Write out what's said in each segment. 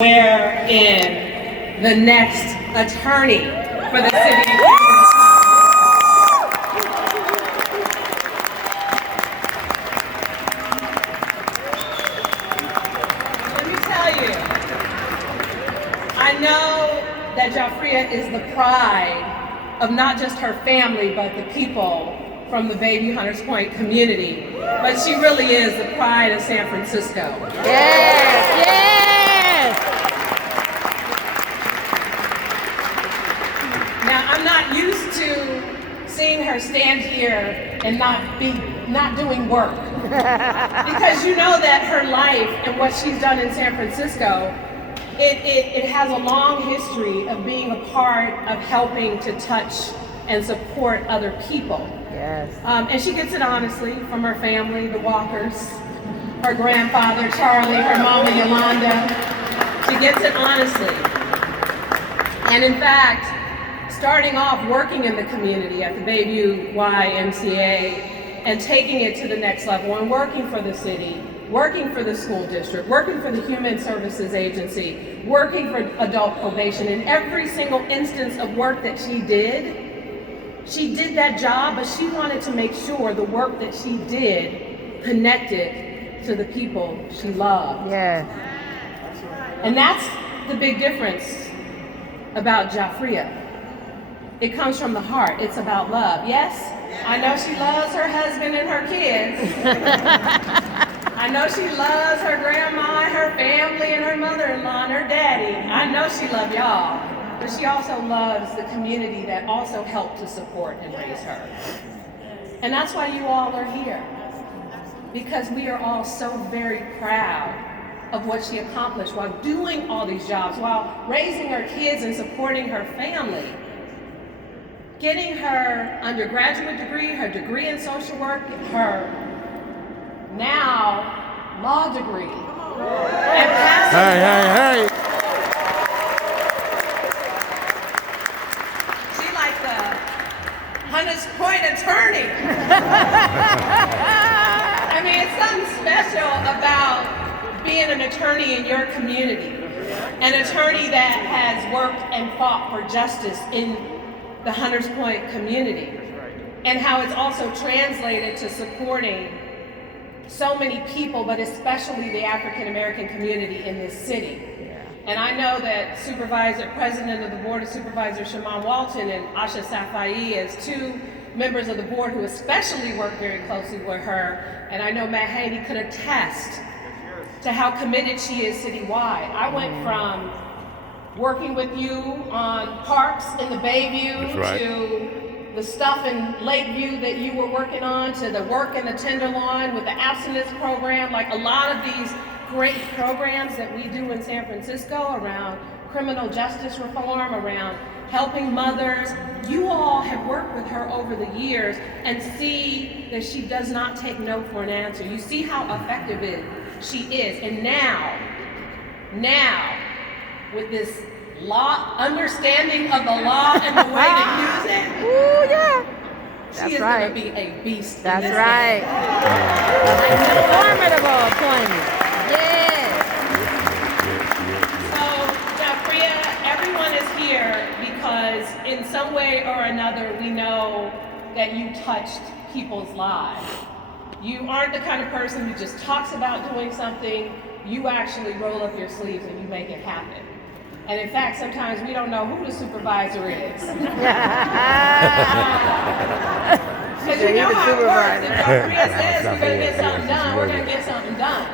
in the next attorney for the city of Let me tell you, I know that Jafria is the pride of not just her family, but the people from the Bayview Hunters Point community. But she really is the pride of San Francisco. Yes, yes. Now, I'm not used to seeing her stand here and not doing work. Because you know that her life and what she's done in San Francisco, it has a long history of being a part of helping to touch and support other people. Yes. And she gets it honestly from her family, the Walkers, her grandfather, Charlie, her mama, Yolanda. She gets it honestly. And in fact, starting off working in the community at the Bayview YMCA and taking it to the next level and working for the city, working for the school district, working for the Human Services Agency, working for adult probation. In every single instance of work that she did that job, but she wanted to make sure the work that she did connected to the people she loved. Yes. And that's the big difference about Jafria. It comes from the heart. It's about love. Yes, I know she loves her husband and her kids. I know she loves her grandma, her family, and her mother-in-law, and her daddy. I know she loves y'all. But she also loves the community that also helped to support and raise her. And that's why you all are here. Because we are all so very proud of what she accomplished while doing all these jobs, while raising her kids and supporting her family. Getting her undergraduate degree, her degree in social work, her now law degree. And passing She like the Hunters Point attorney. I mean, it's something special about being an attorney in your community. An attorney that has worked and fought for justice in the Hunters Point community, and how it's also translated to supporting so many people, but especially the African American community in this city. And I know that President of the Board of Supervisors, Shaman Walton, and Asha Safai, as two members of the board who especially work very closely with her, and I know Matt Haney could attest to how committed she is citywide. I went from working with you on parks in the Bayview to the stuff in Lakeview that you were working on, to the work in the Tenderloin with the abstinence program, like a lot of these great programs that we do in San Francisco around criminal justice reform, around helping mothers. You all have worked with her over the years and see that she does not take no for an answer. You see how effective she is. And now, with this understanding of the law and the way to use it. Ooh, yeah. She is going to be a beast. That's right. A formidable appointment. Yes. So, Jafria, everyone is here because in some way or another we know that you touched people's lives. You aren't the kind of person who just talks about doing something. You actually roll up your sleeves and you make it happen. And in fact, sometimes we don't know who the supervisor is. Because you know how it works. If Jafria says we're going to get something done, we're going to get something done.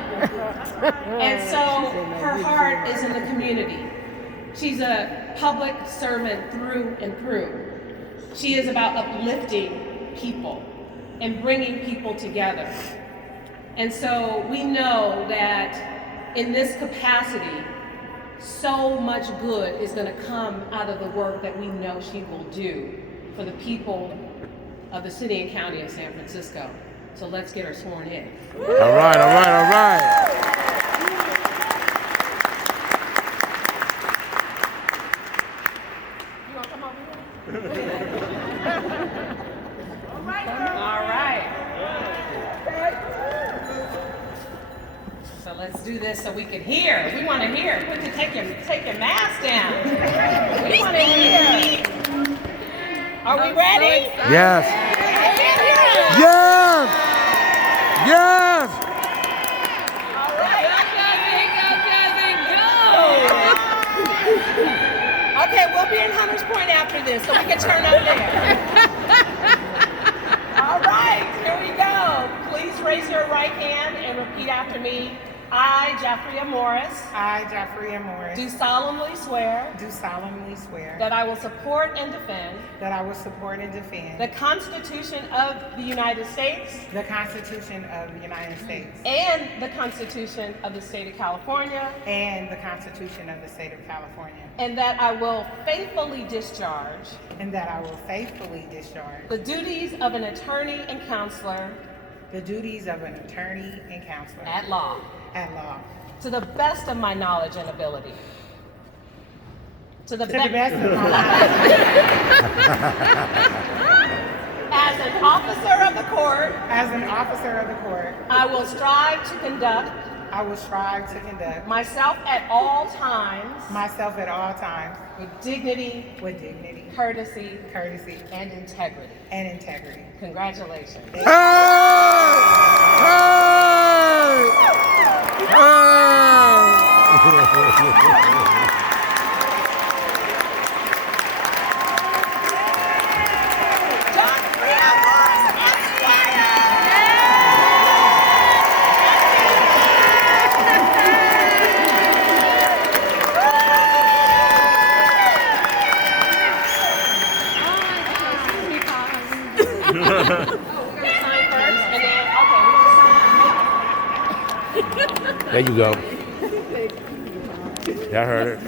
And so her heart is in the community. She's a public servant through and through. She is about uplifting people and bringing people together. And so we know that in this capacity, so much good is going to come out of the work that we know she will do for the people of the city and county of San Francisco. So let's get her sworn in. All right, all right, all right. You want to come over here? All right. So let's do this so we can hear. We want to hear. Take your mask down. We want to hear. Are we ready? Yes. I can't hear you. Yes. Yes. All right. Okay, we'll be in Hunters Point after this, so we can turn up there. All right, here we go. Please raise your right hand and repeat after me. I, Jeffria Morris, I, Jeffria Morris, do solemnly swear do solemnly swear that I will support and defend that I will support and defend the Constitution of the United States the Constitution of the United States and the Constitution of the State of California, and the Constitution of the State of California, and that I will faithfully discharge and that I will faithfully discharge the duties of an attorney and counselor the duties of an attorney and counselor at law at law to the best of my knowledge and ability. To the to the best of my knowledge. As an officer of the court, As an officer of the court, I will strive to conduct I will strive to conduct myself at all times myself at all times with dignity, with dignity, courtesy, courtesy, and integrity. and integrity. Congratulations. Hey! Hey! Hey! There you go. Y'all heard it.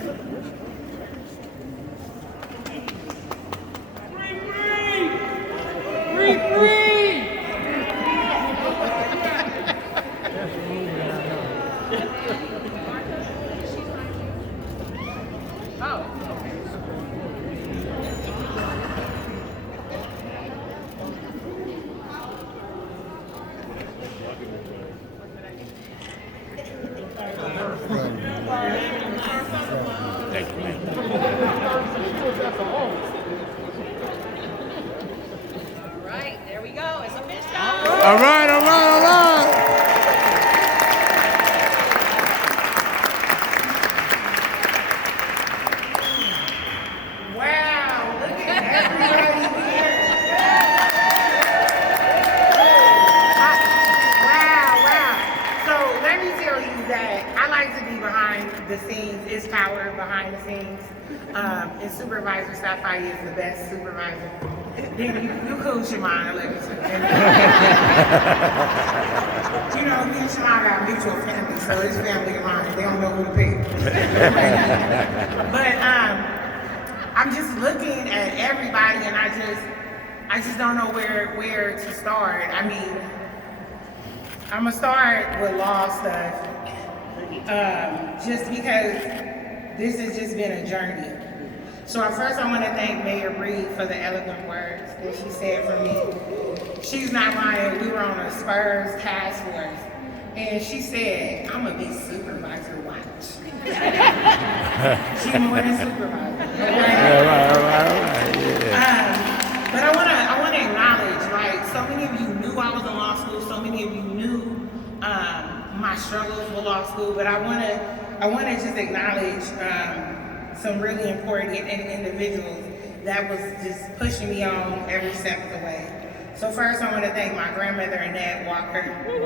Thank you, man. All right, there we go. It's official. All right, all right, all right. Wow, look at everybody here. Wow. So let me tell you that I like to be behind the scenes. It's power behind the scenes. And Supervisor Sapphire is the best supervisor. Then you cool Shemai, I love you too. You know, me and Shemai got a mutual family, so it's family of mine. They don't know who to pick. But I'm just looking at everybody, and I just don't know where to start. I mean, I'm gonna start with law stuff, just because this has just been a journey. So first, I want to thank Mayor Breed for the eloquent words that she said for me. She's not lying. We were on a Spurs task force, and she said, "I'm gonna be supervisor watch." She's more than supervisor. All right, yeah. But I want to acknowledge, like, so many of you knew I was in law school. So many of you knew my struggles with law school. But I want to just acknowledge some really important individuals that was just pushing me on every step of the way. So first, I want to thank my grandmother, Annette Walker. I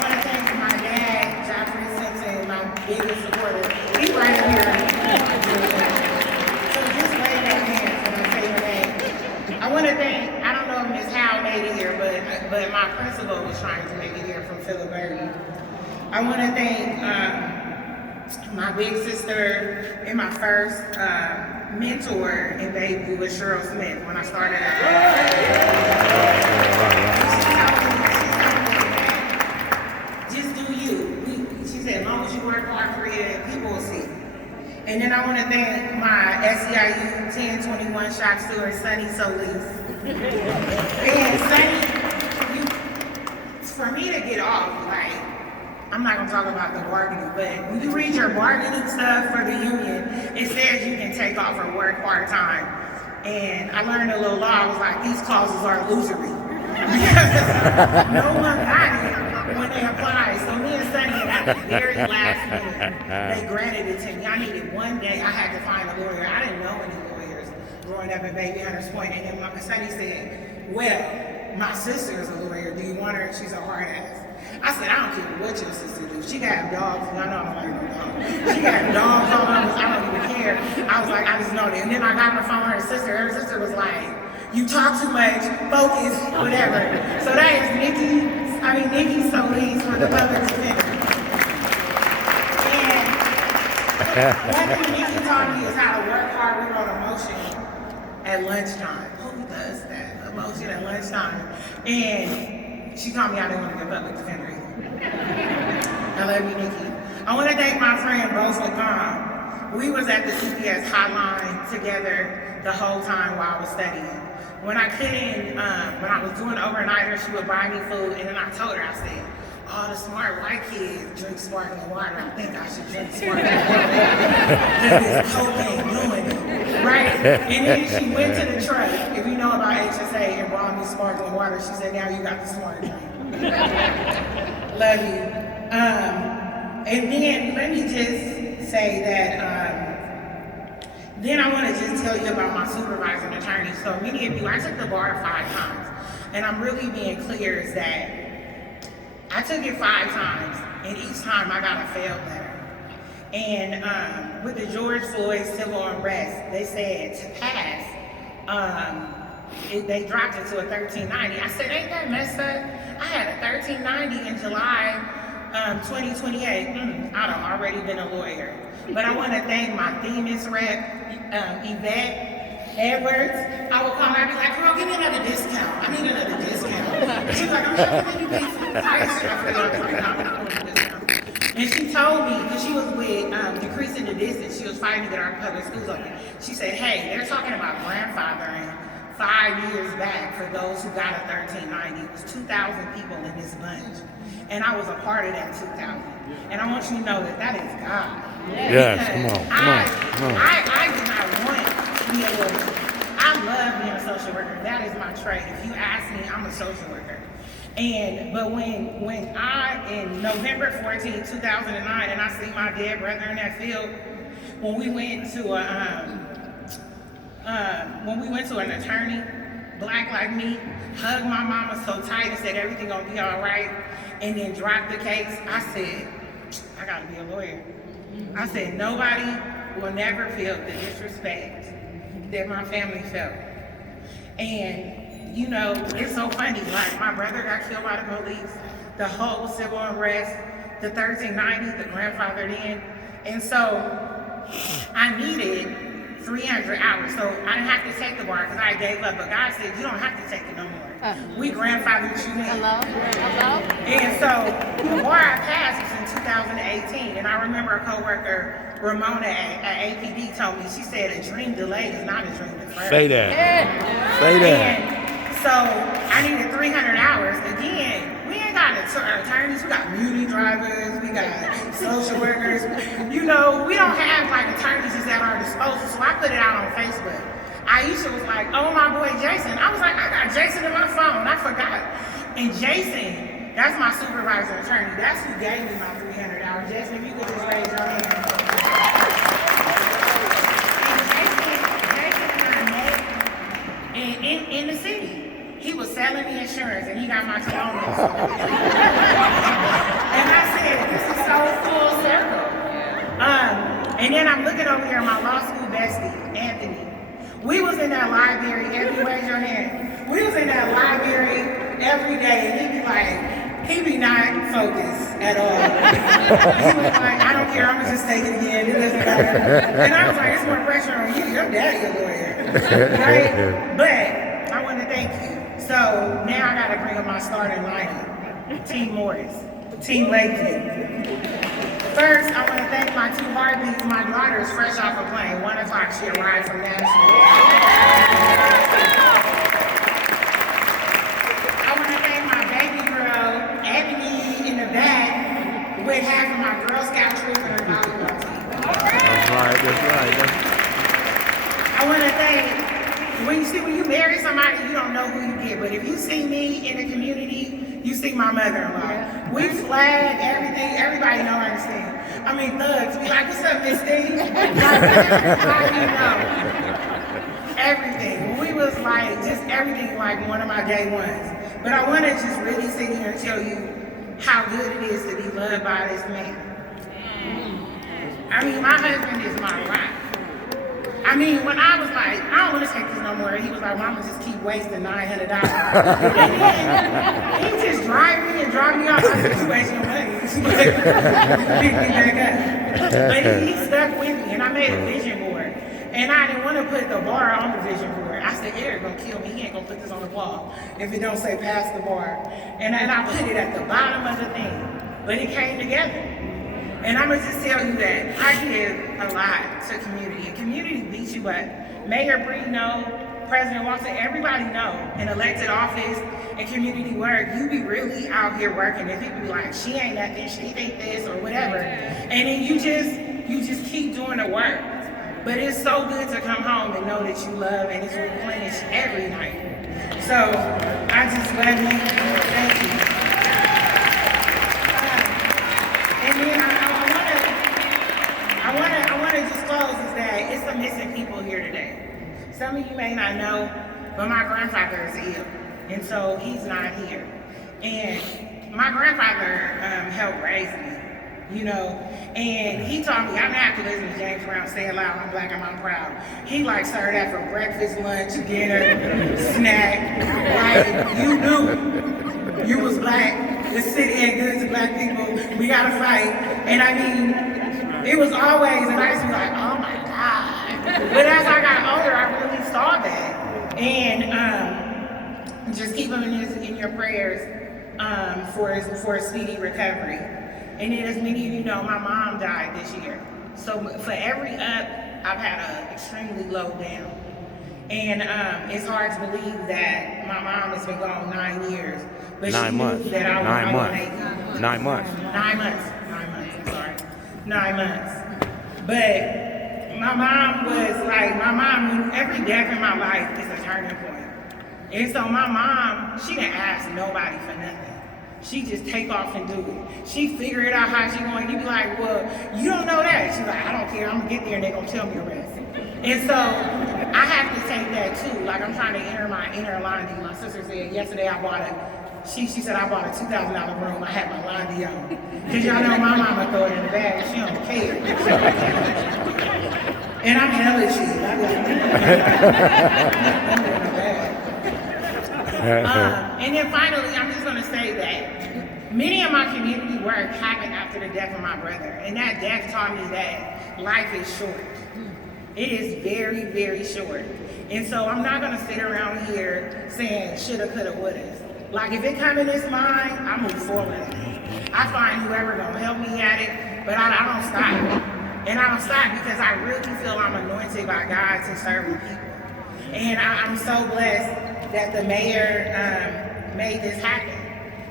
want to thank my dad, Joffrey Simpson, my biggest supporter. He's right here. So just wave your hands when I say your name. I want to thank, I don't know if Ms. Howe made it here, but my principal was trying to make it here from Philip Berry. I want to thank my big sister and my first mentor in Bayview was Cheryl Smith when I started just do you. She said, as long as you work hard for it, people will see. And then I want to thank my SEIU 1021 shop steward, Sunny Solis. And Sunny, for me to get off, like, I'm not gonna talk about the bargaining, but when you read your bargaining stuff for the union, it says you can take off or work part-time. And I learned a little law. I was like, these clauses are illusory. No one got it when they applied. So me and Sunny, at the very last minute, they granted it to me. I needed 1 day. I had to find a lawyer. I didn't know any lawyers growing up in Baby Hunters Point. And then my Sunny said, well, my sister is a lawyer. Do you want her? She's a hard ass. I said, I don't care what your sister do. She got dogs. I know I don't like no dogs. She got dogs all over. I don't even care. I was like, I just know that. And then I got on the phone with her sister. Her sister was like, you talk too much, focus, whatever. So that is Nikki Solis for the public defender. And one thing Nikki taught me is how to work hard. We wrote a motion at lunchtime. Who does that? A motion at lunchtime. And she taught me I didn't want to be a public defender either. I love you, Nikki. I want to thank my friend, Rose LeBron. We was at the CPS hotline together the whole time while I was studying. When I couldn't, when I was doing overnighter, she would buy me food, and then I told her, I said, all the smart white kids drink sparkling water. I think I should drink sparkling water because this Coke ain't doing it, right? And then she went to the truck. If you know about HSA and bought me sparkling water, she said, now you got the smart drink. Love you. And then let me just say that, then I want to just tell you about my supervisor and attorney. So many of you, I took the bar 5 times, and I'm really being clear is that I took it 5 times, and each time I got a failed letter. And with the George Floyd civil unrest, they said to pass, they dropped it to a 1390. I said, ain't that messed up? I had a 1390 in July 2028. I'd have already been a lawyer. But I want to thank my Themis rep, Yvette Edwards. I would call her, I'd be like, girl, give me another discount. I need another discount. She's like, I'm sure that you pay for the price. And she told me, because she was with Decreasing the Distance, she was fighting to get our public schools open. She said, hey, they're talking about grandfathering 5 years back for those who got a 1390. It was 2,000 people in this bunch. And I was a part of that 2,000. And I want you to know that that is God. Yes, come on. I did not want to be a lawyer. I love being a social worker. That is my trade. If you ask me, I'm a social worker. But when I, in November 14, 2009, and I see my dead brother in that field, when we went to an attorney, black like me, hugged my mama so tight and said everything gonna be all right, and then dropped the case, I said, I gotta be a lawyer. I said, nobody will never feel the disrespect that my family felt. And, you know, it's so funny, like my brother got killed by the police, the whole civil unrest, the 1390, the grandfather in. And so I needed 300 hours. So I didn't have to take the bar because I gave up. But God said, you don't have to take it no more. We grandfathered you in. Hello? And so the bar I passed was in 2018. And I remember a coworker, Ramona at APD, told me, she said, a dream delayed is not a dream deferred. Say that. Say that. And so I needed 300 hours. Again, we ain't got attorneys, we got beauty drivers, we got social workers. You know, we don't have like attorneys at our disposal. So I put it out on Facebook. Aisha was like, oh my boy Jason. I was like, I got Jason in my phone. I forgot. And Jason, that's my supervisor attorney. That's who gave me my 300 hours. Jason, if you could just raise your hand. And Jason and I met in the city. He was selling me insurance and he got my cologne. And I said, this is so full circle. And then I'm looking over here at my law school bestie, Anthony. We was in that library, raise your hand. We was in that library every day and he'd be not focused at all. He was like, I don't care, I'm gonna just take it again, it doesn't matter. And I was like, it's more pressure on you, your daddy a lawyer, right? But I want to thank you. So now I gotta bring up my starting lineup. Team Morris, Team Lakeview. First, I want to thank my 2 heartbeats. My daughter is fresh off a plane. 1 o'clock, she arrived from Nashville. I want to thank my baby girl, with half of my Girl Scout troop and her volleyball team. That's right. That's right. I want to thank. When you marry somebody, you don't know who you get. But if you see me in the community, you see my mother-in-law. We flag everything. Everybody know I understand. I mean, thugs be like, "What's up, Miss Steve?" Everybody know everything. We was like just everything, like one of my day ones. But I want to just really sit here and tell you how good it is to be loved by this man. I mean, my husband is my rock. I mean, when I was like, I don't want to take this no more, he was like, "Mama, just keep wasting $900." He just drive me and drop me off. I said, "You waste your money." Pick me back up. But he stuck with me, and I made a vision board. And I didn't want to put the bar on the vision board. I said, "Eric gonna kill me. He ain't gonna put this on the wall if it don't say pass the bar." And I put it at the bottom of the thing, but it came together. And I'm gonna just tell you that I give a lot to community. And community beats you up. Mayor Bree know, President Watson, everybody know in elected office and community work, you be really out here working. And people be like, "She ain't nothing, she think this," or whatever. And then you just keep doing the work. But it's so good to come home and know that you love and it's replenished every night. So I just love you. Thank you. And then I want to just close is that it's some missing people here today. Some of you may not know, but my grandfather is ill, and so he's not here. And my grandfather helped raise me, you know, and he taught me, I'm gonna have to listen to James Brown say it loud, "I'm black and I'm proud." He like served that for breakfast, lunch, dinner, snack. Like, you knew you was black. This city ain't good to black people. We gotta fight. And I mean, it was always, and I used to be like, "Oh my God." But as I got older, I really saw that. And just keep him in your prayers for a speedy recovery. And then as many of you know, my mom died this year. So for every up, I've had an extremely low down. And it's hard to believe that my mom has been gone 9 years. But 9 months. That I 9 months. make it. 9 months. 9 months. 9 months. I'm sorry. 9 months. But my mom was like, every death in my life is a turning point. And so my mom, she didn't ask nobody for nothing. She just take off and do it. She figured out how she going. You be like, "Well, you don't know that." She's like, "I don't care. I'm gonna get there and they're gonna tell me the rest." And so I have to take that too. Like, I'm trying to enter my inner Londi. My sister said yesterday I bought she said I bought a $2,000 room. I had my Londi on. Cause y'all know my mama throw it in the bag. She don't care. And I'm hella cheap. I'm like, and then finally, I'm just gonna say that many of my community work happened after the death of my brother. And that death taught me that life is short. It is very, very short. And so I'm not gonna sit around here saying shoulda, coulda, woulda. Like, if it come in this mind, I move forward. I find whoever gonna help me at it, but I don't stop. And I don't stop because I really feel I'm anointed by God to serve the people. And I'm so blessed that the mayor made this happen.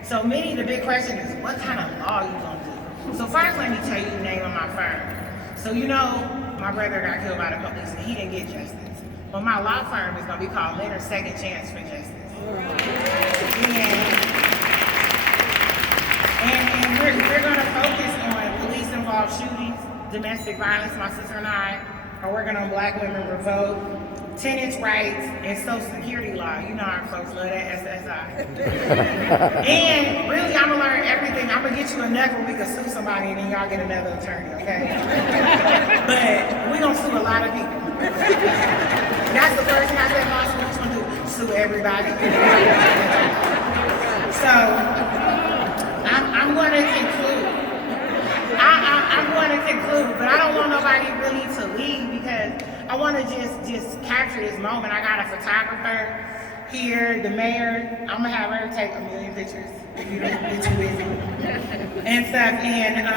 So many, the big question is, what kind of law you gonna do? So first, let me tell you the name of my firm. So you know, my brother got killed by the police and he didn't get justice. Well, my law firm is gonna be called Leonard Second Chance for Justice. And we're gonna focus on police-involved shootings, domestic violence. My sister and I are working on Black Women Revolt, tenants' rights, and Social Security law. You know our folks love that SSI. And really, I'm gonna learn everything. I'm gonna get you enough where we can sue somebody and then y'all get another attorney, okay? But we're gonna sue a lot of people. That's the first thing I said, Boss, what you gonna do? Sue everybody. So, I'm gonna conclude. I'm going to conclude, but I don't want nobody really to leave because I want to just capture this moment. I got a photographer here, the mayor. I'm gonna have her take a million pictures if you don't get too busy and stuff. And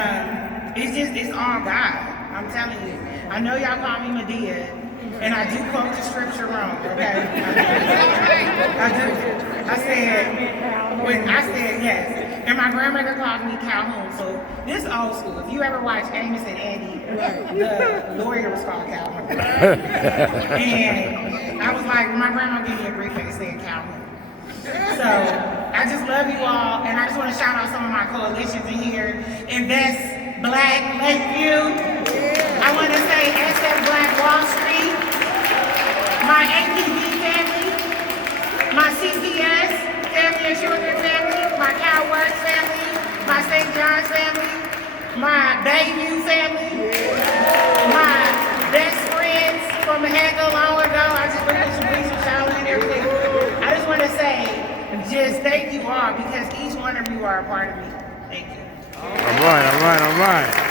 it's all God. I'm telling you. I know y'all call me Medea, and I do quote the scripture wrong. Okay, I do. I said yes. And my grandmother called me Calhoun. So this old school. If you ever watch Amos and Andy, the lawyer was called Calhoun. And I was like, my grandma gave me a briefcase saying Calhoun. So I just love you all, and I just want to shout out some of my coalitions in here. Invest Black Lakeview. I want to say SF Black Wall Street. My APV family. My CPS family and children family. My CalWorks family. My St. John's family. My Bayview family. My best friends from a heck of a long ago. I just looked at Sharice, Charlotte, and everything. I just want to say, just thank you all, because each one of you are a part of me. Thank you. All right, all right, all right.